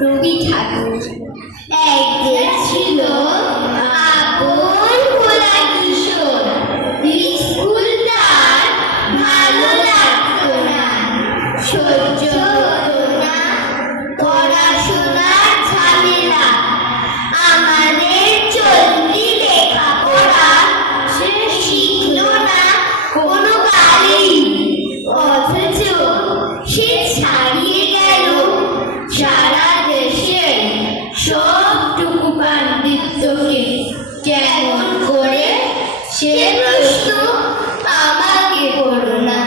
রবি ঠাকুর। একদিন ছিল আপন খোলা কিশোর, স্কুল তার ভালো লাগতো না, সহ্য হতো না পড়াশোনার ঝামেলা। আমাদের চলতি লেখাপড়া সে শিখলো না কোনো কালেই, অথচ সে ছাড়িয়ে গেল সারা দেশের সবটুকু পাণ্ডিত্যকে। কেমন করে সে প্রশ্ন আমাকে করো না।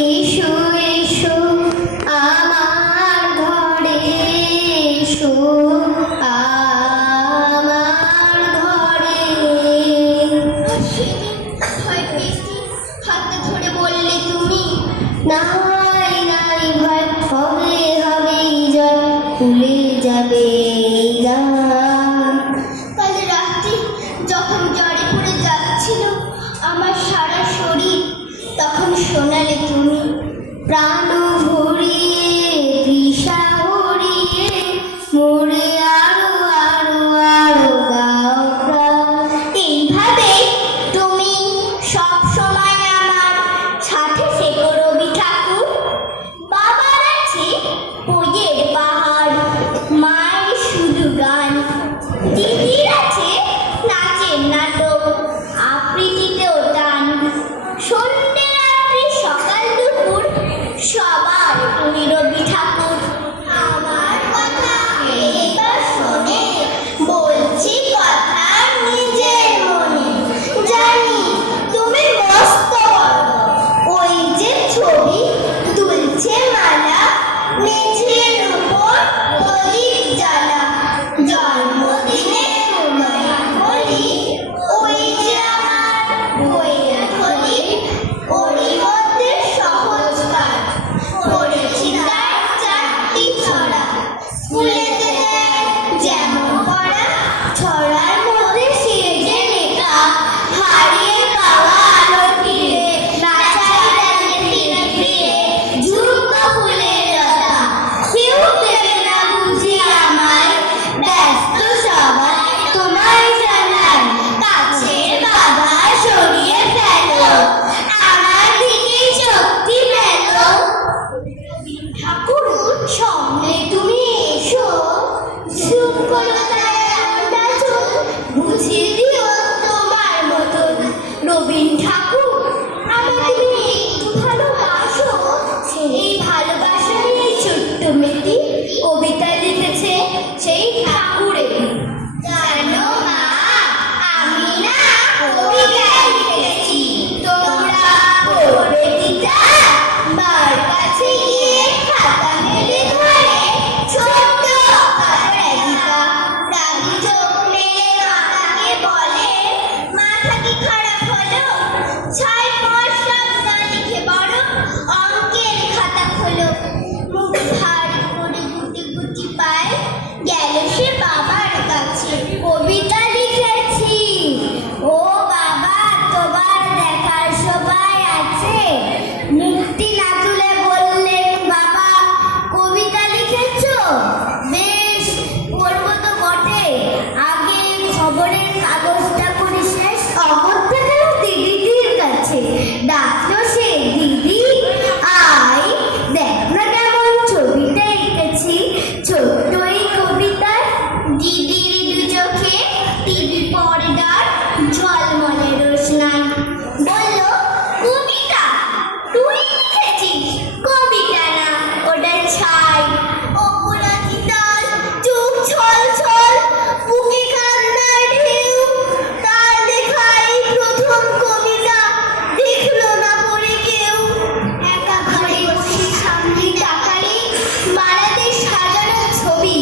এসো এসো আমার ঘরে, এসো আমার ঘরে। হাতে ধরে বললে তুমি, নাই নাই ভয়, হবে হবে জয়, খুলে যাবে কাল রাত্রি যখন জ্বরে পড়ে যাচ্ছিল আমার সারা শরীর, তখন শোনালে তুমি প্রাণ ভরিয়ে তৃষা ভরিয়ে মোরে আরো আরো আরো গাও প্রাণ। এইভাবে তুমি সব সময় আমার সাথে থেকো রবি ঠাকুর। বাবার আছে বইয়ের পাহাড়, মায়ের শুধু গান, দিদির আছে নাচের নাটক, আবৃত্তিতেও টান। সন্ধ্যে রাত্রি সকাল দুপুর সবার তুমি রবি ঠাকুর। আমার কথা এবার শোনে, বলছি কথা নিজের মনে। জানি তুমি মস্ত বড়, ওই যে ছবি তুলছে মালা, মেঝের উপর প্রদীপ জ্বালা। জন্মদিনে তোমায় বলি, ওই যে আমার বইয়ের থলি, ওরই মধ্যে সহজ পাঠ পড়েছি তার 4টি ছড়া। স্কুলেতে দেয় যেমন পড়া, ছড়ার মধ্যে সেজে লেখা, হারিয়ে পাওয়া আলো তীরে, নাচাই ডাকে ফিরে ফিরে, ঝুমকো ফুলের লতা। কেউ দেবে না বুঝি আমায়, ব্যস্ত সবাই তোমায় জানায়। কাছের বাধা সরিয়ে ফেলো, আমার দিকে শক্তি পেলো। ঠাকুর সামনে তুমি এসো, শৃঙ্খলতায় আমরা চল, বুঝিয়ে দিও তোমার মতন। রবীন ঠাকুর আমাকে তুমি একটু ভালোবাসো, সেই ভালোবাসা নিয়ে ছোট্ট মেয়েটি কবিতা লিখেছে সেই ঠাকুরের। জানো মা, আমি না কবিতা লিখেছি, তোমরা পড়বে দিতা? মার কাছে গিয়ে খাতা মেলে ধরে ছোট্ট অপরাজিতা রাগী চোখ মেলে মাতাকে বলে, মাথা কি খারাপ হলো? 6 পর শব্দ লিখে বড় অঙ্কের খাতা খোলো। মুখ ভারী করে গুটি গুটি পায় গেল সে বাবার কাছে। কবিতা লিখেছি, ও বাবা তোমার দেখার সবাই আছে। মুক্তি না তুলে বললেন বাবা, কবিতা লিখেছো? বেশ, পড়বো তো বটে, আগে খবরের কাগজটা করি শেষ। অগত্যা গেল দিদির কাছে, ডাকলো সে, দিদি আয় দেখ না কেমন ছবিটা এঁকেছি ছোট্ট এই কবিতার। দিদির দু চোখে টিভি পর্দার ঝলমলে রোশনাই। বলল, কবিতা? তুই লিখেছিস? কবিতা না, ওটা ছাই। অপরাজিতার চোখ ছল ছল, বুকে কান্নার ঢেউ। তার লেখাই প্রথম কবিতা, দেখলো না পড়ে কেউ। একা ঘরে বসে সামনে তাকালে মালাতে সাজানো ছবি,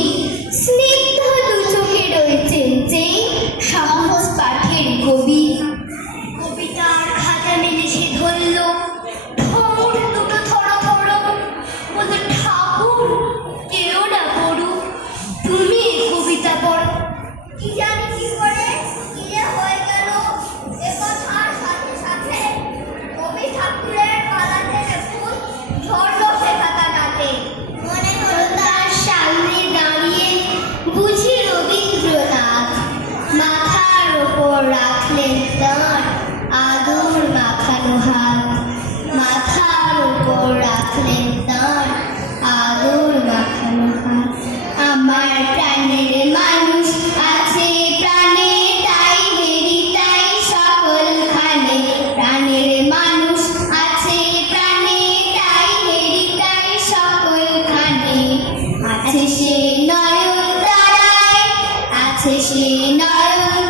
স্নিগ্ধ দু চোখে রয়েছেন যে সহজ পাঠের কবি। কবিতার খাতা মেলে সে ধরল, ঠোঁট দুটো থরো থরো, বলল, ঠাকুর কেউ না পড়ুক, তুমি কবিতা পড়ো। কি জানি কি করে কি যে হয়ে গেল, এ কথার সাথে সাথে কবি ঠাকুরের গলা থেকে ফুল ঝরলো সে খাতাটাতে। মনে হলো তার সামনে দাঁড়িয়ে বুঝি রবীন্দ্রনাথ। মাথার ওপর রাখলেন তাঁর আদর মাখানো হাত, মাথার ওপর রাখলেন তাঁর আদর মাখানো হাত। আমার প্রাণের মানুষ আছে প্রাণে, তাই হেরি তাই সকলখানে। প্রাণের মানুষ আছে প্রাণে, তাই হেরি তাই সকলখানে। আছে সে নয়ন তারায়, আছে সে নয়ন